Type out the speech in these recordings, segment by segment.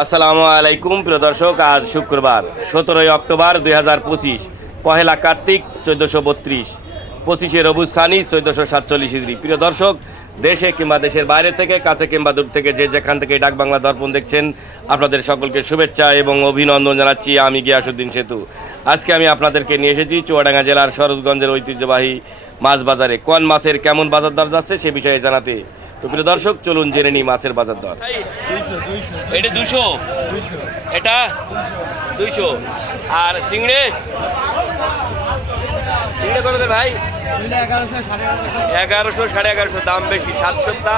আসসালামু আলাইকুম, প্রিয় দর্শক, আজ শুক্রবার, সতেরোই অক্টোবর দুই হাজার পঁচিশ, পহেলা কার্তিক চোদ্দোশো বত্রিশ, পঁচিশে রবুজ সানি চোদ্দোশো সাতচল্লিশ ইদ্রি প্রিয় দর্শক, দেশে কিংবা দেশের বাইরে থেকে, কাছে কিংবা দূর থেকে যে যেখান থেকে ডাক বাংলা দর্পণ দেখছেন, আপনাদের সকলকে শুভেচ্ছা এবং অভিনন্দন জানাচ্ছি আমি গিয়াসুদ্দিন সেতু। আজকে আমি আপনাদেরকে নিয়ে এসেছি চুয়াডাঙ্গা জেলার সরোজগঞ্জের ঐতিহ্যবাহী মাছ বাজারে। কোন মাছের কেমন বাজার দর যাচ্ছে সে বিষয়ে জানাতে তো প্রিয় দর্শক, চলুন জেনে নিই মাছের বাজার দর। এটা দুশো এটা দুইশো। আর চিংড়ে? চিংড়ে করে ভাই? এগারোশো, সাড়ে এগারোশো, দাম বেশি সাতশোটা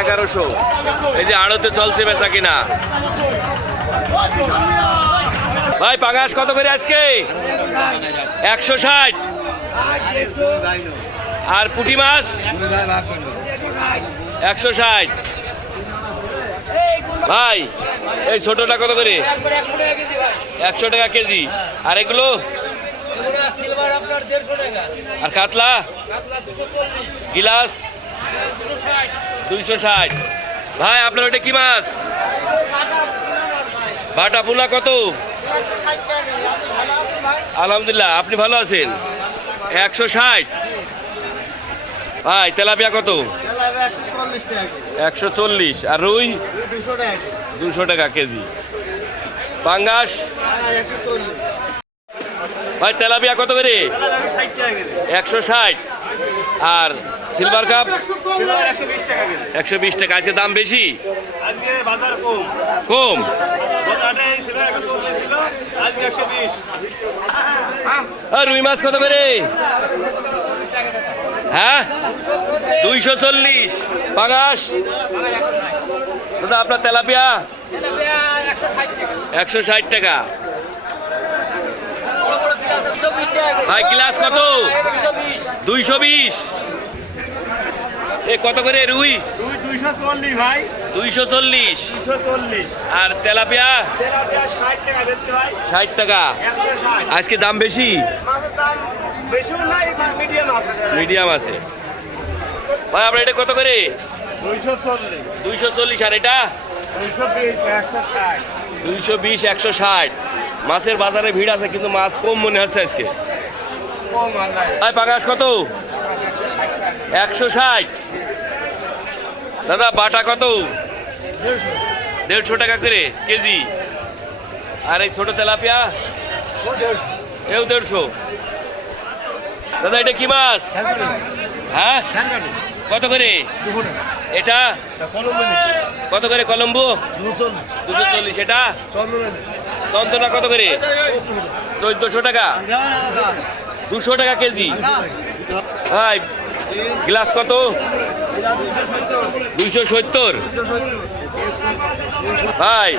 এগারোশো। এই যে আড়তে চলছে বেচা কিনা। ভাই, পাঙাশ কত করে আজকে? একশো ষাট। আর পুঁটি মাছ? একশো ষাট। ভাই, এই ছোটটা কত করে? একশো টাকা কেজি। আর এগুলো? আর কাতলা? গিলাস? দুইশো ষাট। ভাই, আপনার ওটা কি মাছ? বাটা পোনা কত? আলহামদুলিল্লাহ, আপনি ভালো আছেন? একশো ষাট। ভাই, তেলাপিয়া কত? একশো চল্লিশ আর রুই? দুশো টাকা কেজি। পাঙ্গাস? ভাই তেলাপিয়া কত করে? একশো ষাট আর সিলভার কাপ? একশো বিশ টাকা আজকে দাম বেশি? কম। রুই মাছ কত করে? হ্যাঁ? দুইশো চল্লিশ। পাঙাশ দাদা আপনার তেলাপিয়া? একশো ষাট টাকা। ভাই গ্লাস কত? দুইশো বিশ। এ কত করে রুই? দুই দুইশো চল্লিশ। ভাই দুইশো চল্লিশ চল্লিশ আর তেলাপিয়া ষাট টাকা। আজকে দাম বেশি? মিডিয়াম আছে। মিডিয়াম আছে। ভাই আপনার এটা কত করে? দুইশো চল্লিশ। আর এটা? দুইশো বিশ একশো ষাট। দুইশো বিশ একশো ষাট। মাছের বাজারে ভিড় আছে কিন্তু মাছ কম মনে হচ্ছে আজকে। কম আল্লাহ ভাই পাঙাশ কত? একশো ষাট। দাদা বাটা কত? দেড়শো টাকা করে কেজি। আর এই ছোট তেলাপিয়া? এও দেড়শো। দাদা, এটা কি মাছ? হ্যাঁ? কত করে? এটা? কত করে কলম্বো? দুশো চল্লিশ। এটা? চন্দনা কত করে? চোদ্দশো টাকা। দুশো টাকা কেজি। ভাই, গ্লাস কত? দুইশো সত্তর। ভাই